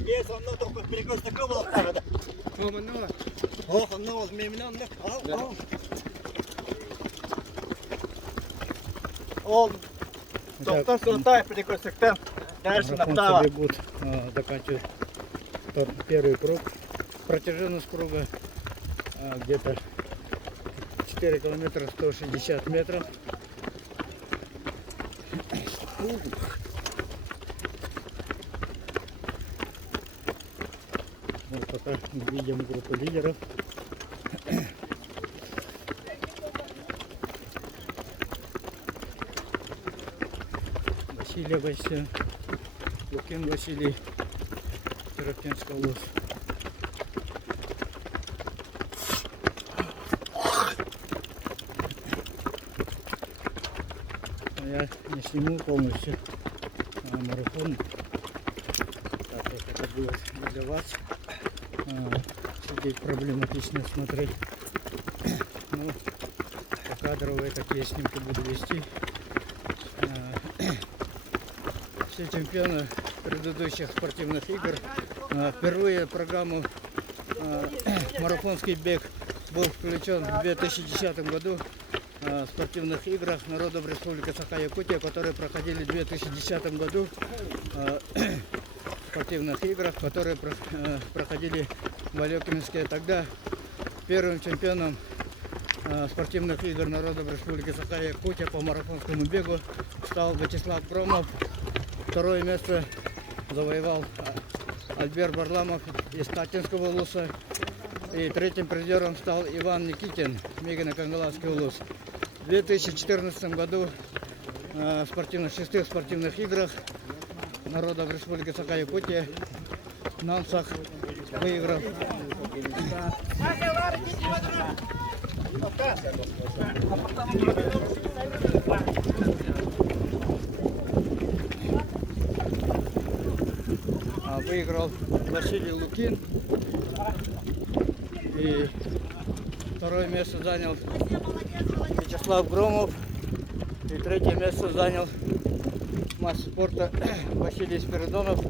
Есть он на только перекос такого лапта. Он новый меминан да. Он топтан соттай перекос тактан. Дальше наптава. Бегут, заканчивают первый круг. Протяженность круга где-то 4 километра 160 метров. Вот пока видим группу лидеров. Василий Василий, Лукин Василий, Тарапинская лос. Я не сниму полностью марафон, так как это будет для вас. Сидеть проблематично смотреть. Ну, покадровые такие снимки буду вести. Все чемпионы предыдущих спортивных игр. Впервые в программу марафонский бег был включен в 2010 году в спортивных играх народов Республики Саха-Якутия, которые проходили в 2010 году. Спортивных играх, которые проходили в Алекинске. Тогда первым чемпионом спортивных игр народов Республики Саха-Якутия по марафонскому бегу стал Вячеслав Громов. Второе место завоевал Альберт Варламов из Татинского улуса. И третьим призером стал Иван Никитин, Мегино-Кангаласский улус. В 2014 году в шестых спортивных играх народов Республики Саха-Якутия Нансах выиграл. Выиграл Василий Лукин. И второе место занял Вячеслав Громов. И третье место занял мастер спорта Василий Спиридонов.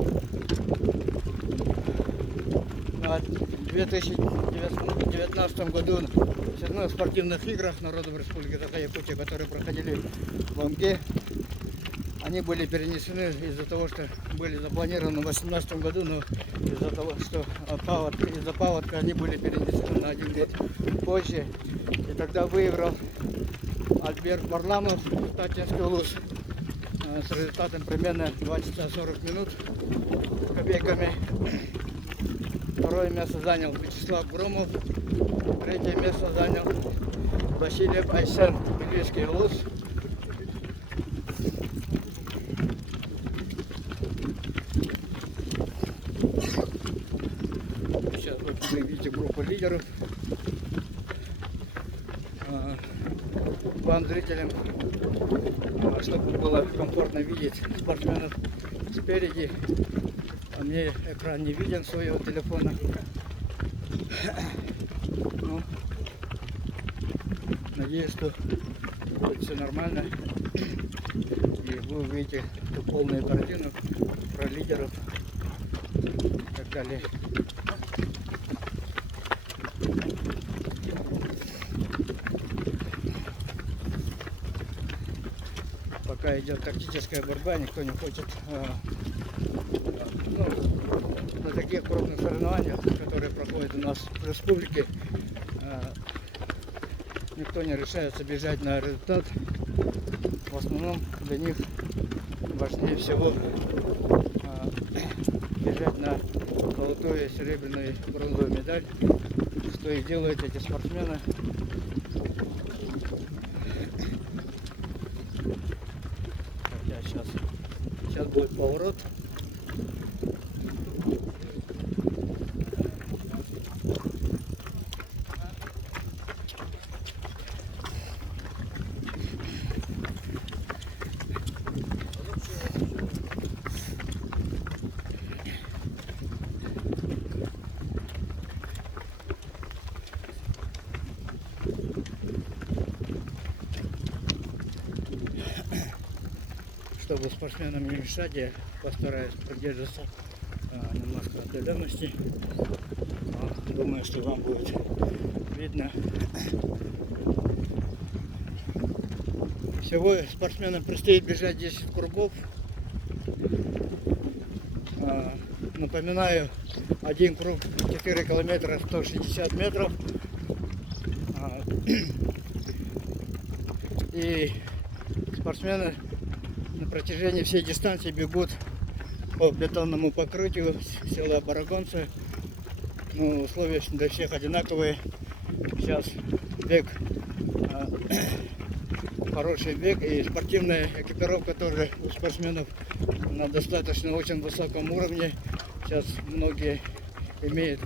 В 2019 году в седьмых спортивных играх народов Республики Саха-Якутия, которые проходили в Амге, они были перенесены из-за того, что были запланированы в 2018 году, но из-за того, что из-за паводка они были перенесены на 1 год позже. И тогда выиграл Альберт Варламов, Татинский улус, с результатом примерно 2 часа 40 минут с копейками. Второе место занял Вячеслав Громов. Третье место занял Василий Айсен, Бельгийский улус. Сейчас вы видите группу лидеров. Вам, зрителям, чтобы было комфортно видеть спортсменов спереди. А мне экран не виден своего телефона. Ну, надеюсь, что будет все нормально. И вы увидите полную картину про лидеров и так далее. Пока идет тактическая борьба, никто не хочет на таких крупных соревнованиях, которые проходят у нас в республике, никто не решается бежать на результат. В основном для них важнее всего бежать на золотую, серебряную, бронзовую медаль, что и делают эти спортсмены. Сейчас будет поворот. Чтобы спортсменам не мешать, я постараюсь придерживаться немножко отдаленности. Думаю, что вам будет видно. Всего спортсменам предстоит бежать 10 кругов. Напоминаю, один круг 4 километра 160 метров. И спортсмены на протяжении всей дистанции бегут по бетонному покрытию села Барагонцы. Ну, условия для всех одинаковые. Сейчас бег, хороший бег, и спортивная экипировка тоже у спортсменов на достаточно очень высоком уровне. Сейчас многие имеют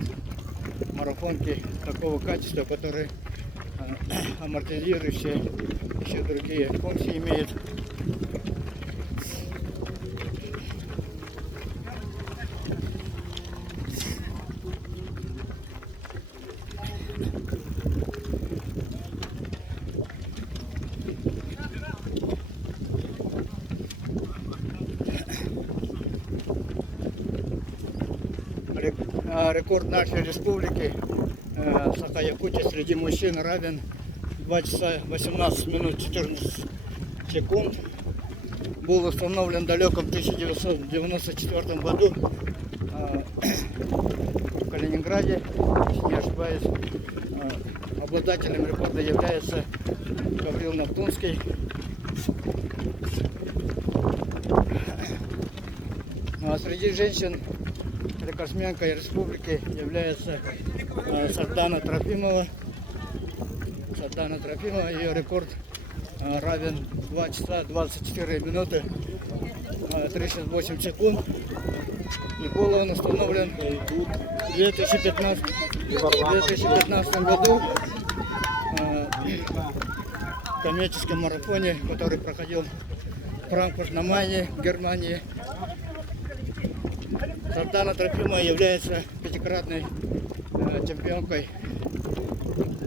марафонки такого качества, которые амортизирующие, еще другие функции имеют. Рекорд нашей республики Саха-Якутия среди мужчин равен 2 часа 18 минут 14 секунд. Был установлен в далеком 1994 году в Калининграде, если не ошибаюсь. Обладателем рекорда является Гаврил Нафтунский. А среди женщин рекордсменкой республики является Сардана Трофимова. Сардана Трофимова, ее рекорд равен 2 часа 24 минуты 38 секунд. И был он установлен в 2015 году в коммерческом марафоне, который проходил в Франкфурт на Майне, Германии. Сардана Трофимова является пятикратной чемпионкой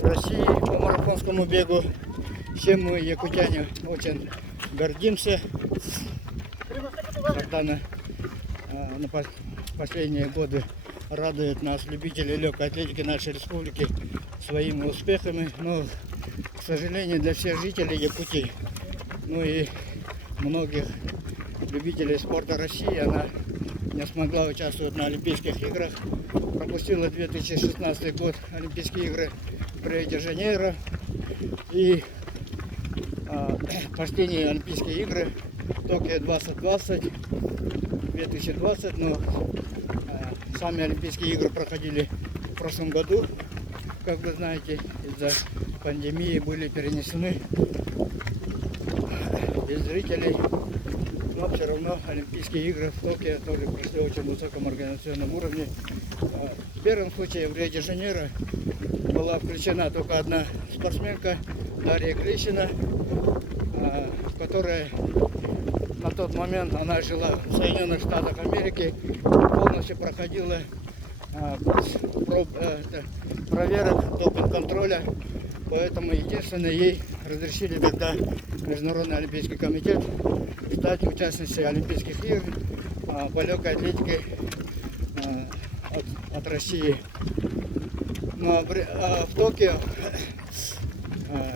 России по марафонскому бегу. Чем мы, якутяне, очень гордимся. Сардана на последние годы радует нас, любителей легкой атлетики нашей республики, своими успехами. Но, к сожалению, для всех жителей Якутии, ну и многих любителей спорта России, она не смогла участвовать на Олимпийских играх. Пропустила 2016 год Олимпийские игры в Рио-де-Жанейро. И последние Олимпийские игры Токио 2020, но сами Олимпийские игры проходили в прошлом году. Как вы знаете, из-за пандемии были перенесены без зрителей. Но все равно Олимпийские игры в Токио тоже прошли в очень высоком организационном уровне. В первом случае в Рио-де-Жанейро была включена только одна спортсменка, Дарья Клещина, которая на тот момент она жила в Соединенных Штатах Америки, полностью проходила курс проверок допинг-контроля, поэтому единственное, ей разрешили тогда Международный Олимпийский комитет стать участницей Олимпийских игр по легкой атлетике от России. Но в Токио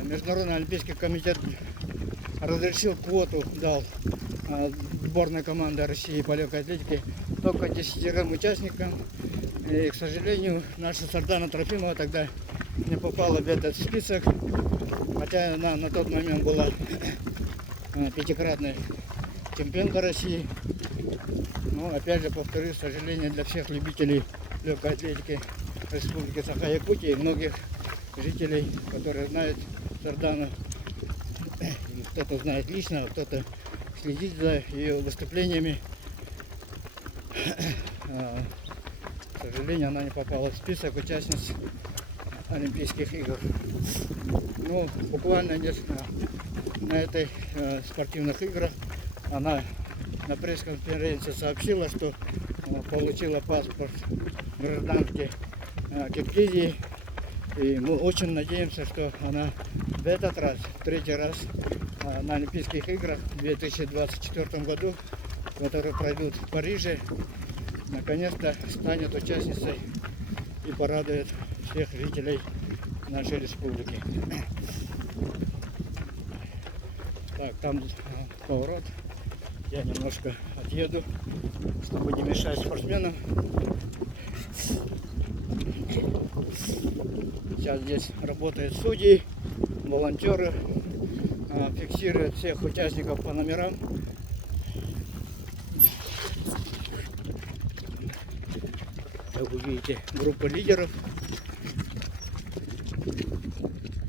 Международный Олимпийский комитет разрешил квоту, дал сборной команды России по легкой атлетике только 10 участникам. И, к сожалению, наша Сардана Трофимова тогда не попала в этот список, хотя она на тот момент была пятикратной чемпионкой России. Но, опять же, повторю, к сожалению, для всех любителей легкой атлетики Республики Саха-Якутия и многих жителей, которые знают Сардану, кто-то знает лично, а кто-то следит за ее выступлениями. К сожалению, она не попала в список участниц Олимпийских игр. Ну, буквально на этой спортивных играх она на пресс-конференции сообщила, что получила паспорт гражданки Киргизии. И мы очень надеемся, что она в этот раз, в третий раз на Олимпийских играх в 2024 году, которые пройдут в Париже, наконец-то станет участницей и порадует всех жителей нашей республики. Так, там поворот. Я немножко отъеду, чтобы не мешать спортсменам. Сейчас здесь работают судьи, волонтеры, фиксируют всех участников по номерам. Как вы видите, группа лидеров